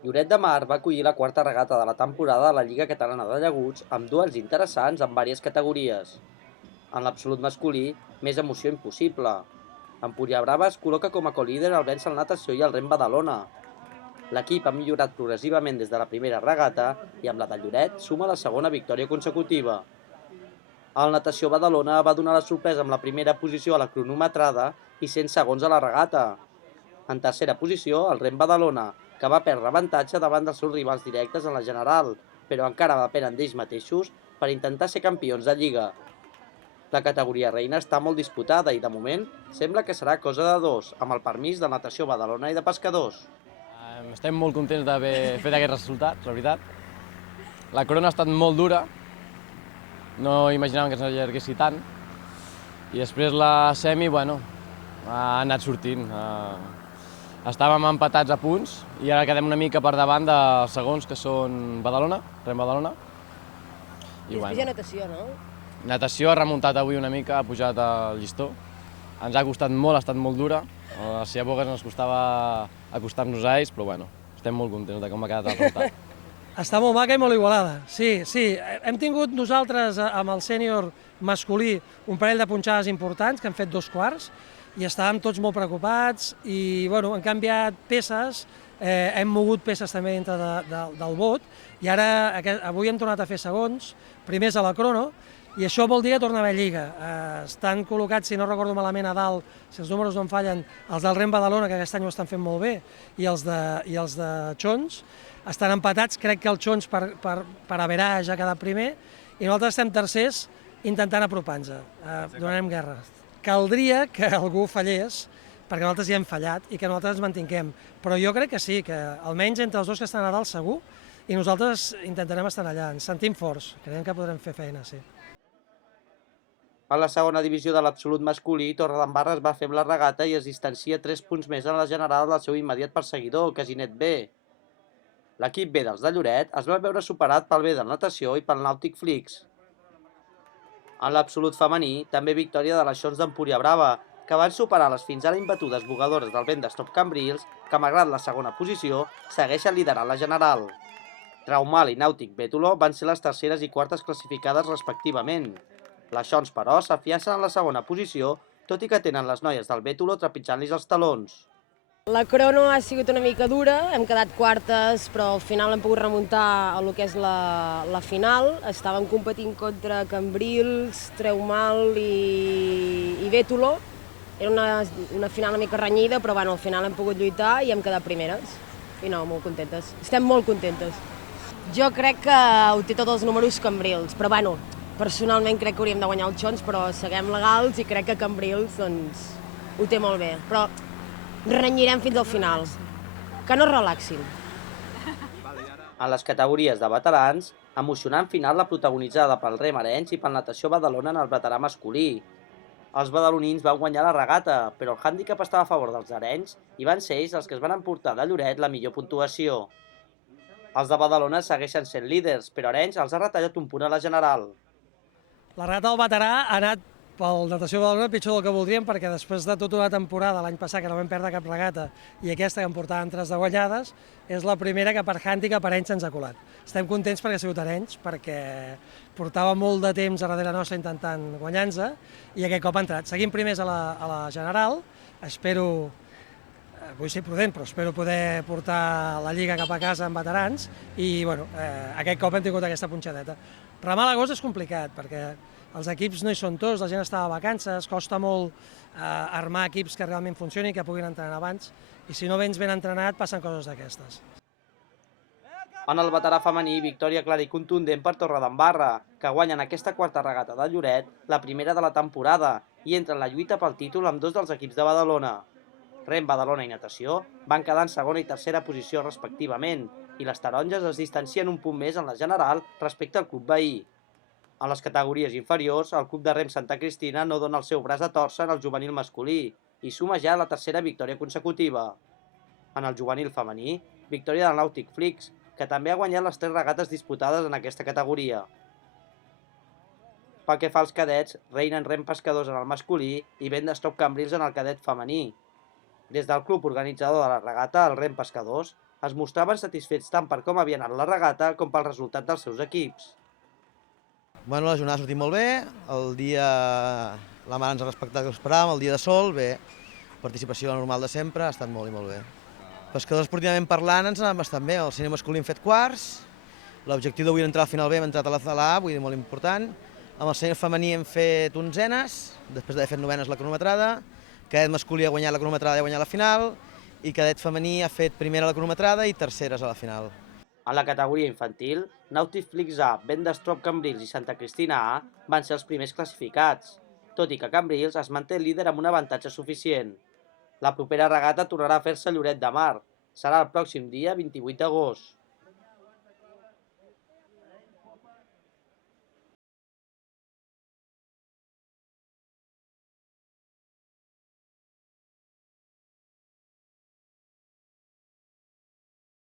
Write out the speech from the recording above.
Lloret de Mar va acollir la quarta regata de la temporada de la Lliga Catalana de Llaguts amb duels interessants en diverses categories. En l'absolut masculí, més emoció impossible. Empuriabrava es col·loca com a colíder al vèncer el natació i el rem Badalona. L'equip ha millorat progressivament des de la primera regata i amb la de Lloret suma la segona victòria consecutiva. El natació Badalona va donar la sorpresa amb la primera posició a la cronometrada i 100 segons a la regata. En tercera posició, el rem Badalona, que va perdre avantatge davant dels seus rivals directes en la general, però encara depenen d'ells mateixos per intentar ser campions de Lliga. La categoria reina està molt disputada i, de moment, sembla que serà cosa de dos, amb el permís de natació Badalona i de pescadors. Estem molt contents d'haver fet aquests resultats, la veritat. La corona ha estat molt dura, no imaginàvem que s'allarguessi tant, i després la semi, bueno, ha anat sortint. Estàvem empatats a punts i ara quedem una mica per davant dels segons, que són Badalona, Rem Badalona. I després hi ha natació, no? Natació ha remuntat avui una mica, ha pujat el llistó. Ens ha costat molt, ha estat molt dura. A les Ciabogues ens costava acostar-nos a ells, però bueno, estem molt contents de com ha quedat el resultat. Està molt maca i molt igualada, sí. Hem tingut nosaltres amb el sènior masculí un parell de punxades importants, que han fet 2 quarts, i estàvem tots molt preocupats i bueno, han canviat peces, hem mogut peces també dintre del bot i ara avui hem tornat a fer segons, primers a la crono, i això vol dir que torna a haver lliga. Estan col·locats, si no recordo malament, a dalt, si els números no em fallen, els del Rem Badalona, que aquest any ho estan fent molt bé, i els de Xons, estan empatats. Crec que el Xons per average ha quedat primer, i nosaltres estem tercers intentant apropar-nos. Donarem guerra. Caldria que algú fallés, perquè nosaltres ja hem fallat, i que nosaltres ens mantinguem. Però jo crec que sí, que almenys entre els dos que estan a dalt segur, i nosaltres intentarem estar allà. Ens sentim forts, creiem que podrem fer feina, sí. A la segona divisió de l'absolut masculí, Torredembarra es va fer amb la regata i es distancia 3 punts més en la general del seu immediat perseguidor, Casinet B. L'equip B dels de Lloret es va veure superat pel B del Natació i pel Nàutic Flix. En l'absolut femení, també victòria de les Xons d'Empuriabrava, que van superar les fins ara imbatudes bugadores del vent d'Estop Cambrils, que malgrat la segona posició, segueixen liderant la general. Traumal i Nàutic Bètolo van ser les terceres i quartes classificades respectivament. Les Xons, però, s'afiancen en la segona posició, tot i que tenen les noies del Bètolo trepitjant-los els talons. La crono ha sigut una mica dura, hem quedat quartes, però al final hem pogut remuntar a lo que és la final. Estàvem competint contra Cambrils, Treumal i Bètolo. Era una final una mica renyida, però bueno, al final hem pogut lluitar i hem quedat primeres. I no, molt contentes. Estem molt contentes. Jo crec que ho té tots els números Cambrils, però bueno, personalment crec que hauríem de guanyar els Xons, però seguem legals i crec que Cambrils doncs, ho té molt bé. Però renyirem fins al final. Que no es relaxin. En les categories de veterans, emocionant final la protagonitzada pel Rem Arenys i pel Natació Badalona en el veterà masculí. Els badalonins van guanyar la regata, però el hàndicap estava a favor dels arenys i van ser ells els que es van emportar de Lloret la millor puntuació. Els de Badalona segueixen sent líders, però Arenys els ha retallat un punt a la general. La regata del veterà ha anat pel Natació Badalona pitjor del que voldríem, perquè després de tota una temporada l'any passat que no vam perdre cap regata i aquesta que em portaven 3 de guanyades, és la primera que per hàndicap Arenys se'ns ha colat. Estem contents perquè ha sigut Arenys, perquè portava molt de temps a darrere nostra intentant guanyar-nos i aquest cop ha entrat. Seguim primers a la general, espero, vull ser prudent, però espero poder portar la Lliga cap a casa amb veterans i bueno, aquest cop hem tingut aquesta punxadeta. Remar a l'agost és complicat, perquè els equips no hi són tots, la gent està de vacances, costa molt armar equips que realment funcionin, que puguin entrenar abans, i si no vens ben entrenat passen coses d'aquestes. En el veterà femení, victòria clara i contundent per Torredembarra, que guanyen aquesta quarta regata de Lloret, la primera de la temporada, i entren en la lluita pel títol amb 2 dels equips de Badalona. Rem, Badalona i Natació van quedar en segona i tercera posició respectivament, i les taronges es distancien un punt més en la general respecte al club veí. En les categories inferiors, el club de Rem Santa Cristina no dona el seu braç a torça en el juvenil masculí i suma ja la tercera victòria consecutiva. En el juvenil femení, victòria del Nàutic Flix, que també ha guanyat les 3 regates disputades en aquesta categoria. Pel que fa als cadets, reinen Rem Pescadors en el masculí i Vent d'Estop Cambrils en el cadet femení. Des del club organitzador de la regata, el Rem Pescadors, es mostraven satisfets tant per com havia anat la regata com pel resultat dels seus equips. Bueno, la jornada ha sortit molt bé, el dia la mar ens ha respectat que esperàvem, el dia de sol, bé, participació normal de sempre, ha estat molt i molt bé. Pescadors esportivament parlant ens ha anat bastant bé, el sènior masculí hem fet quarts, l'objectiu d'avui era entrar al final B, hem entrat a la A, vull dir, molt important. Amb el sènior femení hem fet onzenes, després d'haver fet novenes la cronometrada, cadet masculí ha guanyat la cronometrada i ha guanyat la final, i cadet femení ha fet primera la cronometrada i terceres a la final. En la categoria infantil, Nautic Flix A, Vendestrop Cambrils i Santa Cristina A van ser els primers classificats, tot i que Cambrils es manté líder amb un avantatge suficient. La propera regata tornarà a fer-se a Lloret de Mar. Serà el pròxim dia 28 d'agost.